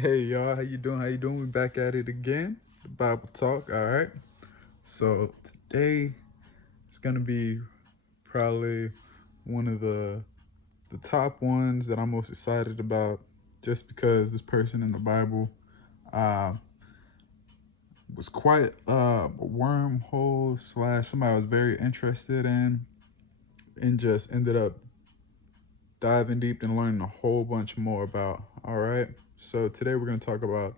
Hey y'all, how you doing? How you doing? We back at it again. The Bible talk. All right. So today it's gonna be probably one of the top ones that I'm most excited about, just because this person in the Bible uh, was quite a wormhole slash somebody I was very interested in, and just ended up diving deep and learning a whole bunch more about. All right. So today we're gonna talk about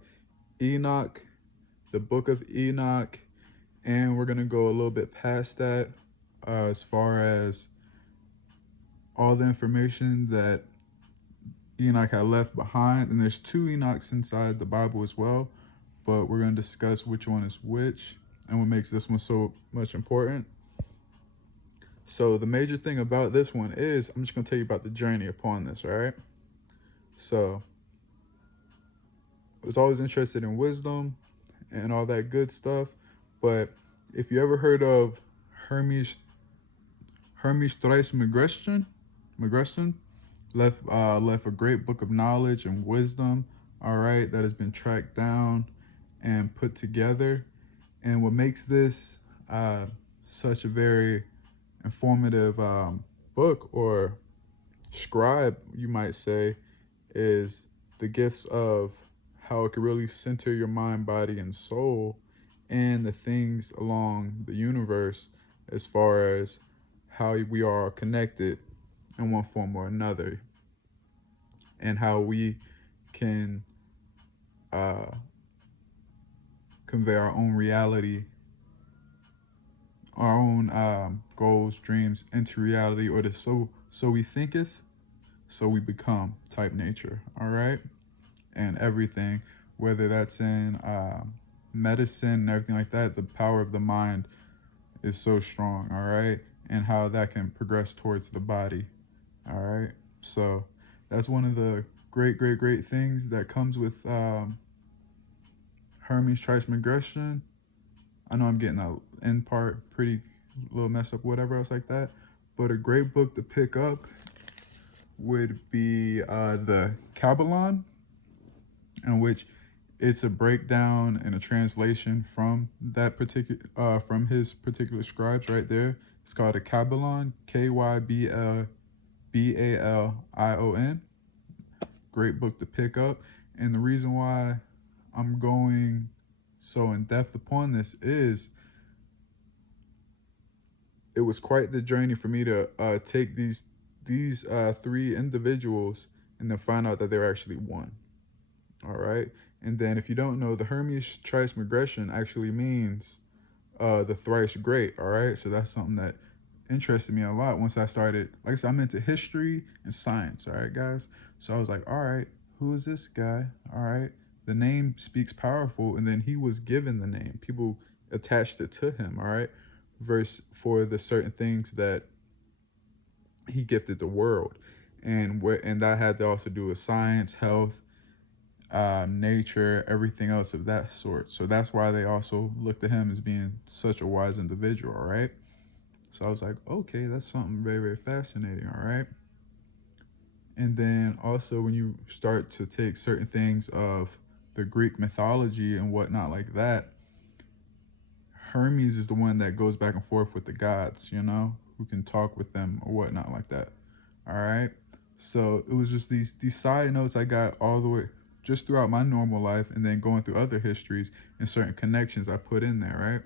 Enoch, the book of Enoch, and we're gonna go a little bit past that as far as all the information that Enoch had left behind. And there's two Enochs inside the Bible as well, but we're gonna discuss which one is which and what makes this one so much important. So the major thing about this one is I'm just gonna tell you about the journey upon this, all right? So I was always interested in wisdom and all that good stuff, but if you ever heard of Hermes Trismegestus left a great book of knowledge and wisdom, all right, that has been tracked down and put together. And what makes this such a very informative book, or scribe, you might say, is the gifts of how it can really center your mind, body, and soul, and the things along the universe as far as how we are connected in one form or another, and how we can uh, convey our own reality, our own goals, dreams into reality, or the so we thinketh, so we become type nature. All right, and everything, whether that's in medicine and everything like that, the power of the mind is so strong. All right, and how that can progress towards the body. All right, so that's one of the great things that comes with Hermes Trismegistus. I know I'm getting that end part pretty little messed up, whatever else like that. But a great book to pick up would be the Kabbalah, in which it's a breakdown and a translation from that particular from his particular scribes right there. It's called a Kabbalah, Kybalion. Great book to pick up. And the reason why I'm going so in depth upon this is it was quite the journey for me to take these three individuals and then find out that they're actually one. All right. And then if you don't know, the Hermes Trismegistus actually means the thrice great. All right. So that's something that interested me a lot once I started. Like I said, I'm into history and science. All right, guys. So I was like, all right, who is this guy? All right. The name speaks powerful. And then he was given the name. People attached it to him. All right. Verse for the certain things that he gifted the world. And that had to also do with science, health, nature, everything else of that sort. So that's why they also looked at him as being such a wise individual, right? So I was like, okay, that's something very fascinating, all right? And then also when you start to take certain things of the Greek mythology and whatnot like that, Hermes is the one that goes back and forth with the gods, who can talk with them or whatnot like that. All right. So it was just these side notes I got all the way just throughout my normal life, and then going through other histories and certain connections I put in there, right?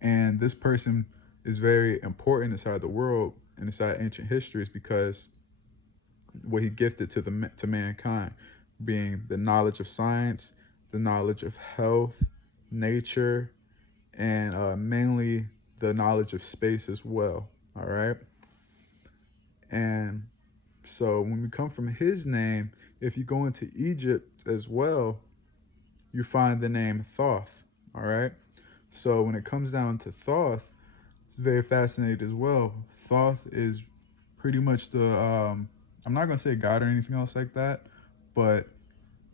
And this person is very important inside the world and inside ancient histories because what he gifted to mankind, being the knowledge of science, the knowledge of health, nature, and mainly the knowledge of space as well. All right. And so when we come from his name, if you go into Egypt as well, you find the name Thoth. All right. So when it comes down to Thoth, it's very fascinating as well. Thoth is pretty much I'm not going to say God or anything else like that, but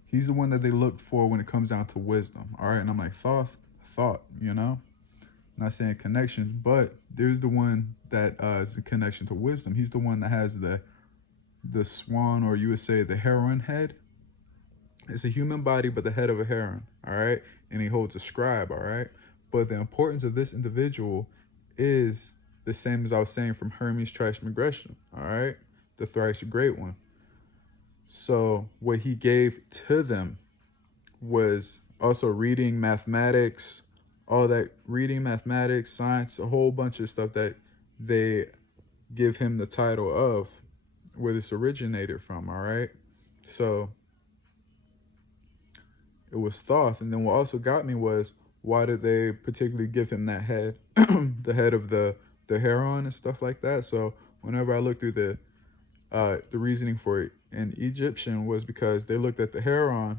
he's the one that they look for when it comes down to wisdom. All right. And I'm like, Thoth, thought. Not saying connections, but there's the one that is the connection to wisdom. He's the one that has the swan, or you would say the heron head, It's a human body, but the head of a heron, all right? And he holds a scribe, all right? But the importance of this individual is the same as I was saying from Hermes Trismegestus, all right? The thrice great one. So what he gave to them was also reading, mathematics, all that reading, mathematics, science, a whole bunch of stuff that they give him the title of, where this originated from, all right? So it was Thoth. And then what also got me was, why did they particularly give him that head, the head of the heron and stuff like that? So whenever I looked through the reasoning for it in Egyptian was because they looked at the heron,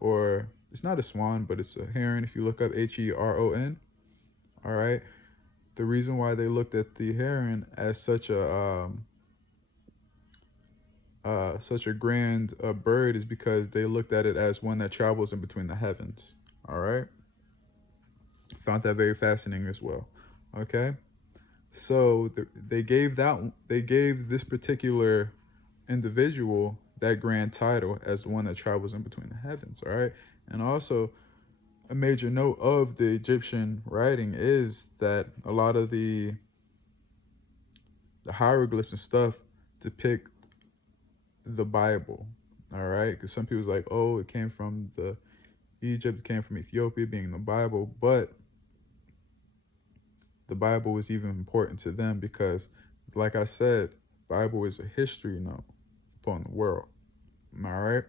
or it's not a swan, but it's a heron. If you look up Heron, all right. The reason why they looked at the heron as such a grand bird is because they looked at it as one that travels in between the heavens. All right. Found that very fascinating as well. Okay. So they gave this particular individual that grand title as the one that travels in between the heavens. All right. And also, a major note of the Egyptian writing is that a lot of the hieroglyphs and stuff depict the Bible. All right, because some people's like, oh, it came from the Egypt, it came from Ethiopia, being the Bible, but the Bible was even important to them because, like I said, Bible is a history note upon the world. All right,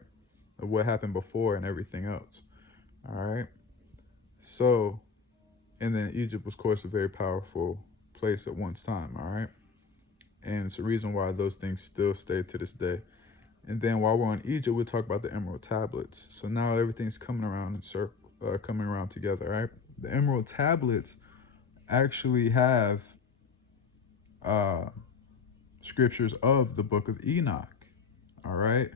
of what happened before and everything else. All right, so and then Egypt was, of course, a very powerful place at once time. All right, and it's the reason why those things still stay to this day. And then while we're on Egypt, we'll talk about the emerald tablets. So now everything's coming around in circle, coming around together, right? The emerald tablets actually have uh, scriptures of the book of Enoch, all right?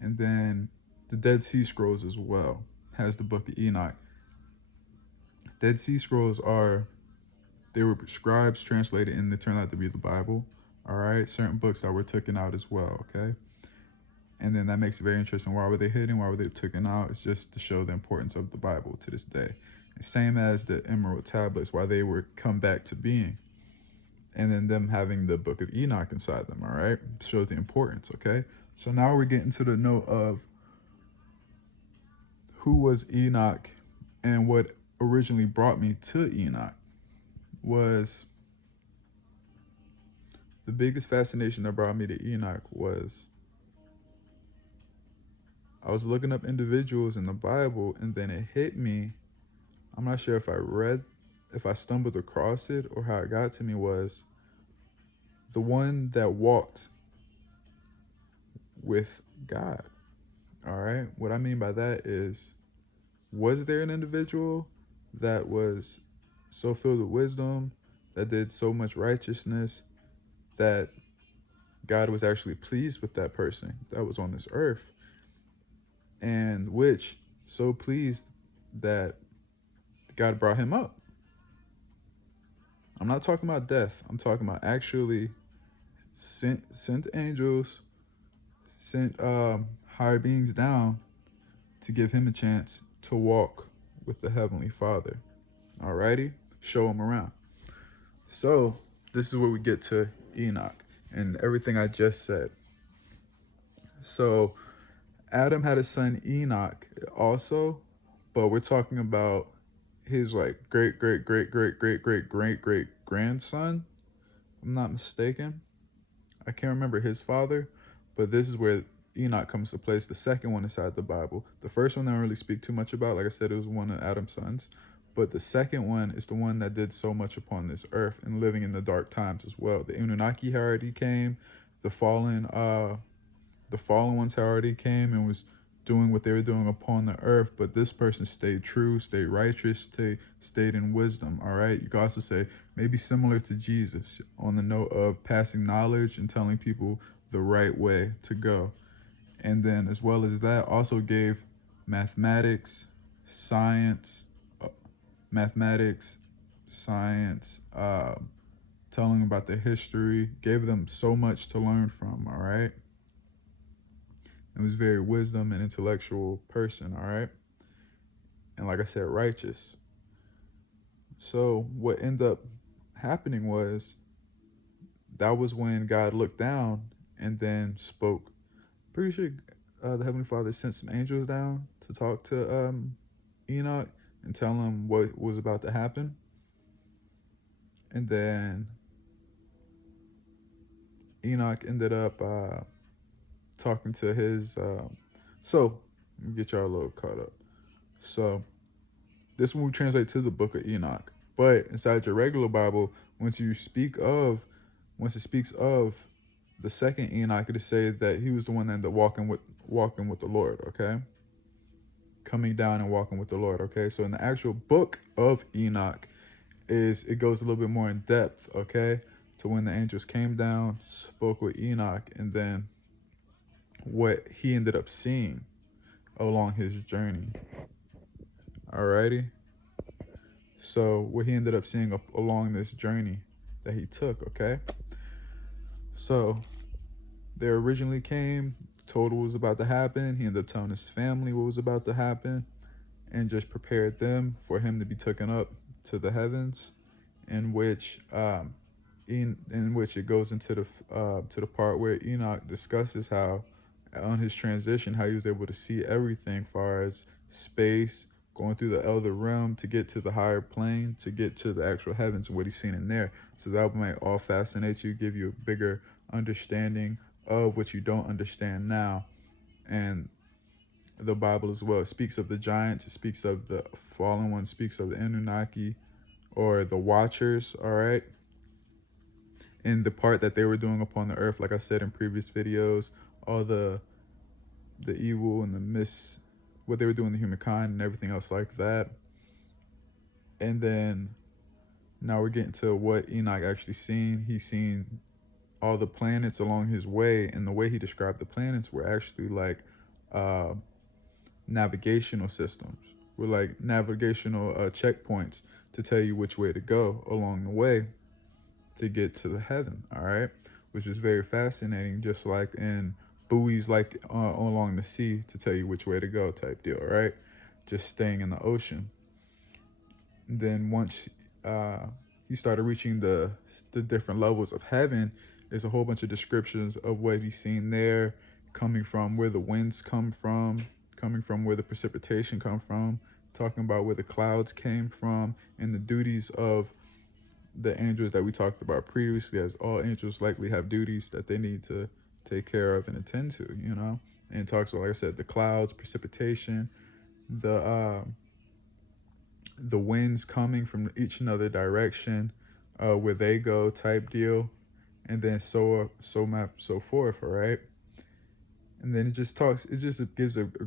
And then the Dead Sea Scrolls as well has the book of Enoch. Dead Sea Scrolls they were scribes translated and they turned out to be the Bible, all right? Certain books that were taken out as well, okay? And then that makes it very interesting. Why were they hidden? Why were they taken out? It's just to show the importance of the Bible to this day. Same as the Emerald Tablets, why they were come back to being. And then them having the Book of Enoch inside them, all right? Shows the importance, okay? So now we're getting to the note of who was Enoch, and what originally brought me to Enoch was the biggest fascination that brought me to Enoch was I was looking up individuals in the Bible, and then it hit me. I'm not sure if I stumbled across it or how it got to me, was the one that walked with God. All right. What I mean by that is, was there an individual that was so filled with wisdom, that did so much righteousness, that God was actually pleased with that person that was on this earth? And which so pleased that God brought him up. I'm not talking about death. I'm talking about actually sent angels, sent higher beings down to give him a chance to walk with the Heavenly Father. Alrighty? Show him around. So this is where we get to Enoch and everything I just said. So Adam had a son Enoch also, but we're talking about his like great great great great great great great great grandson. I'm not mistaken. I can't remember his father, but this is where Enoch comes to place. The second one inside the Bible. The first one I don't really speak too much about. Like I said, it was one of Adam's sons. But the second one is the one that did so much upon this earth and living in the dark times as well. The Anunnaki had already came. The fallen ones had already came and was doing what they were doing upon the earth, but this person stayed true, stayed righteous, stayed in wisdom. All right. You can also say maybe similar to Jesus on the note of passing knowledge and telling people the right way to go. And then as well as that, also gave mathematics, science, uh, mathematics, science, telling about their history, gave them so much to learn from. All right. and was very wisdom and intellectual person, all right? And like I said, righteous. So what ended up happening was that was when God looked down and then spoke. Pretty sure the Heavenly Father sent some angels down to talk to Enoch and tell him what was about to happen. And then Enoch ended up talking to his. So, let me get y'all a little caught up. So, this one we translate to the book of Enoch. But inside your regular Bible, once it speaks of the second Enoch, it is say that he was the one that ended up walking with the Lord, okay? Coming down and walking with the Lord, okay? So in the actual book of Enoch, it goes a little bit more in depth, okay? To when the angels came down, spoke with Enoch, and then what he ended up seeing along his journey. Alrighty? So what he ended up seeing along this journey that he took, okay? So they originally came, told what was about to happen. He ended up telling his family what was about to happen and just prepared them for him to be taken up to the heavens, in which in which it goes into the part where Enoch discusses how on his transition how he was able to see everything far as space, going through the elder realm to get to the higher plane, to get to the actual heavens and what he's seen in there. So that might all fascinate you, give you a bigger understanding of what you don't understand now. And the Bible as well, it speaks of the giants, it speaks of the fallen ones, speaks of the Anunnaki or the Watchers, all right? In the part that they were doing upon the earth, like I said in previous videos, all the evil and what they were doing to humankind and everything else like that. And then now we're getting to what Enoch actually seen. He's seen all the planets along his way, and the way he described the planets were actually like navigational systems. Were like navigational checkpoints to tell you which way to go along the way to get to the heaven, all right? Which is very fascinating, just like in buoys like along the sea to tell you which way to go type deal, right? Just staying in the ocean. And then once he started reaching the different levels of heaven, there's a whole bunch of descriptions of what he's seen there, coming from where the winds come from, coming from where the precipitation come from, talking about where the clouds came from, and the duties of the angels that we talked about previously, as all angels likely have duties that they need to take care of and attend to, you know. And it talks about, like I said, the clouds, precipitation, the winds coming from each another direction, where they go type deal, and then so forth, all right? And then it just gives a great